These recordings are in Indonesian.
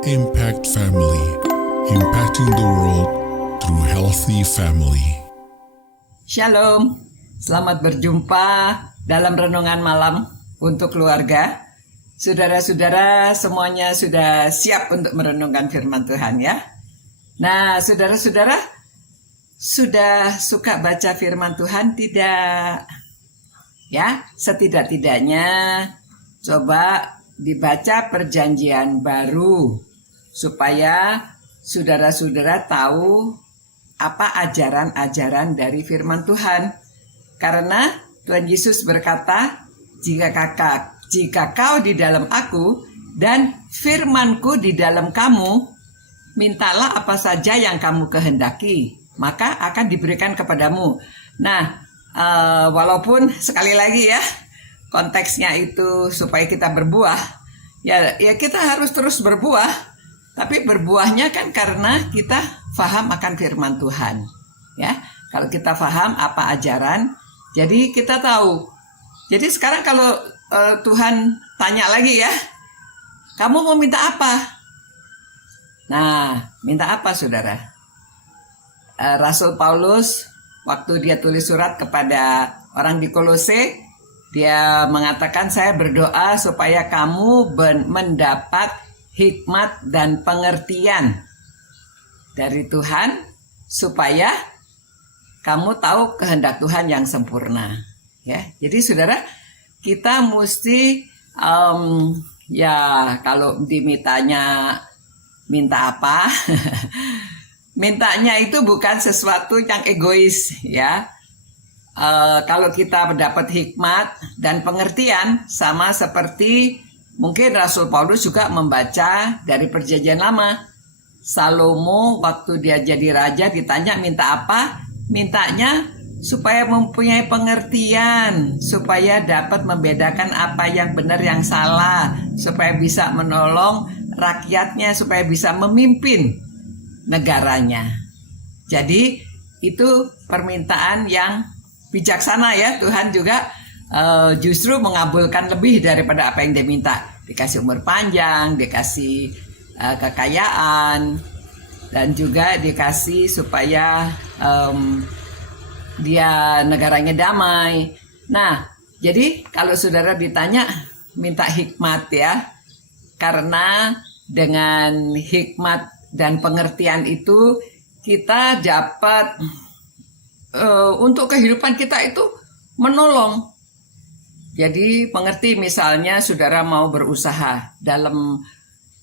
Impact Family, impacting the world through healthy family. Shalom, selamat berjumpa dalam renungan malam untuk keluarga. Saudara-saudara semuanya sudah siap untuk merenungkan firman Tuhan ya. Nah, saudara-saudara sudah suka baca firman Tuhan tidak? Ya, setidak-tidaknya coba dibaca Perjanjian Baru supaya saudara-saudara tahu apa ajaran-ajaran dari firman Tuhan. Karena Tuhan Yesus berkata, jika kau di dalam aku dan firmanku di dalam kamu, mintalah apa saja yang kamu kehendaki, maka akan diberikan kepadamu. Nah, walaupun sekali lagi ya, konteksnya itu supaya kita berbuah, ya kita harus terus berbuah. Tapi berbuahnya kan karena kita paham akan firman Tuhan. Ya, kalau kita paham apa ajaran, jadi kita tahu. Jadi sekarang kalau Tuhan tanya lagi ya, kamu mau minta apa? Nah, minta apa saudara? Rasul Paulus waktu dia tulis surat kepada orang di Kolose, dia mengatakan, saya berdoa supaya kamu mendapat hikmat dan pengertian dari Tuhan, supaya kamu tahu kehendak Tuhan yang sempurna. Ya, jadi saudara, kita mesti ya kalau dimintanya minta apa, mintanya itu bukan sesuatu yang egois ya. Kalau kita mendapat hikmat dan pengertian, sama seperti mungkin Rasul Paulus juga membaca dari Perjanjian Lama. Salomo waktu dia jadi raja ditanya minta apa? Mintanya supaya mempunyai pengertian, supaya dapat membedakan apa yang benar yang salah, supaya bisa menolong rakyatnya, supaya bisa memimpin negaranya. Jadi itu permintaan yang bijaksana ya. Tuhan juga justru mengabulkan lebih daripada apa yang dia minta. Dikasih umur panjang, dikasih kekayaan, dan juga dikasih supaya dia negaranya damai. Nah, jadi kalau saudara ditanya minta hikmat ya, karena dengan hikmat dan pengertian itu kita dapat untuk kehidupan kita itu menolong. Jadi mengerti, misalnya saudara mau berusaha dalam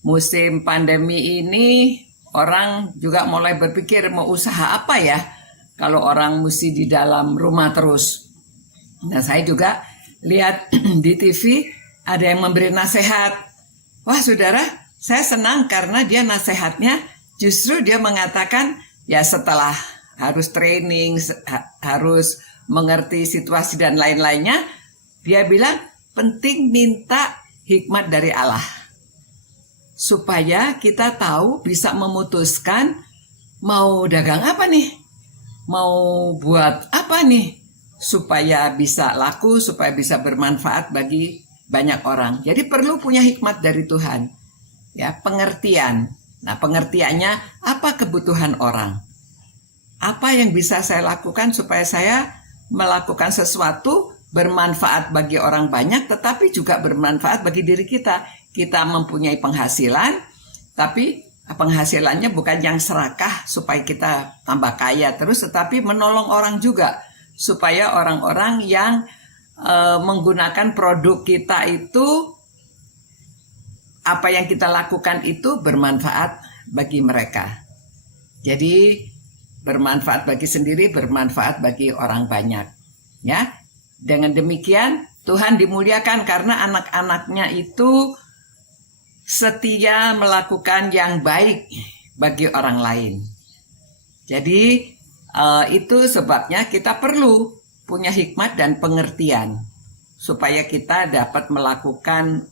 musim pandemi ini, orang juga mulai berpikir mau usaha apa ya kalau orang mesti di dalam rumah terus. Nah, saya juga lihat di TV ada yang memberi nasihat. Wah saudara, saya senang karena dia nasihatnya justru dia mengatakan ya setelah harus training, harus mengerti situasi dan lain-lainnya, dia bilang penting minta hikmat dari Allah. Supaya kita tahu bisa memutuskan mau dagang apa nih, mau buat apa nih, supaya bisa laku, supaya bisa bermanfaat bagi banyak orang. Jadi perlu punya hikmat dari Tuhan. Ya, pengertian. Nah, pengertiannya apa kebutuhan orang? Apa yang bisa saya lakukan supaya saya melakukan sesuatu bermanfaat bagi orang banyak, tetapi juga bermanfaat bagi diri kita. Kita mempunyai penghasilan, tapi penghasilannya bukan yang serakah supaya kita tambah kaya terus, tetapi menolong orang juga, supaya orang-orang yang menggunakan produk kita itu, apa yang kita lakukan itu bermanfaat bagi mereka. Jadi bermanfaat bagi sendiri, bermanfaat bagi orang banyak. Ya, dengan demikian Tuhan dimuliakan karena anak-anaknya itu setia melakukan yang baik bagi orang lain. Jadi itu sebabnya kita perlu punya hikmat dan pengertian supaya kita dapat melakukan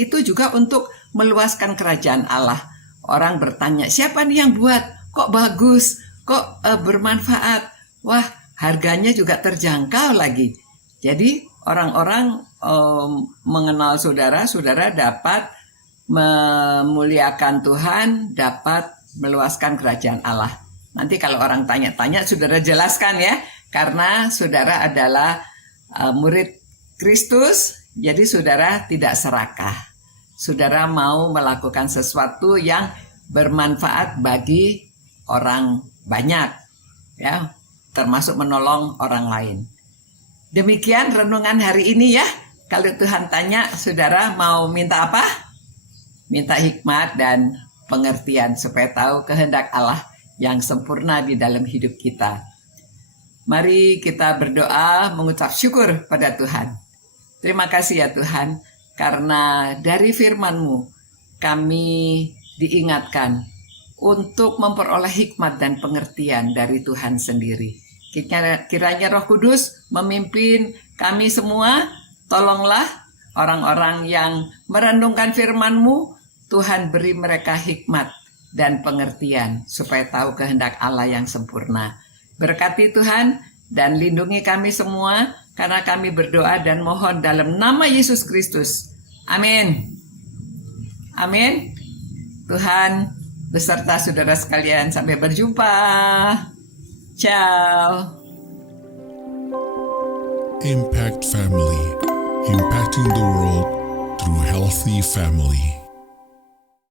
itu juga untuk meluaskan kerajaan Allah. Orang bertanya, siapa nih yang buat? Kok bagus? Kok bermanfaat? Wah, harganya juga terjangkau lagi. Jadi orang-orang mengenal saudara, saudara dapat memuliakan Tuhan dapat meluaskan kerajaan Allah. Nanti kalau orang tanya-tanya, saudara jelaskan ya, karena saudara adalah murid Kristus, jadi saudara tidak serakah. Saudara mau melakukan sesuatu yang bermanfaat bagi orang banyak, ya, termasuk menolong orang lain. Demikian renungan hari ini ya. Kalau Tuhan tanya, saudara mau minta apa? Minta hikmat dan pengertian supaya tahu kehendak Allah yang sempurna di dalam hidup kita. Mari kita berdoa mengucap syukur pada Tuhan. Terima kasih ya Tuhan, karena dari firman-Mu kami diingatkan untuk memperoleh hikmat dan pengertian dari Tuhan sendiri. Kiranya Roh Kudus memimpin kami semua. Tolonglah orang-orang yang merenungkan firman-Mu, Tuhan beri mereka hikmat dan pengertian supaya tahu kehendak Allah yang sempurna. Berkati Tuhan dan lindungi kami semua, karena kami berdoa dan mohon dalam nama Yesus Kristus. Amin. Amin. Tuhan beserta saudara sekalian, sampai berjumpa. Ciao. Impact Family, impacting the world through healthy family.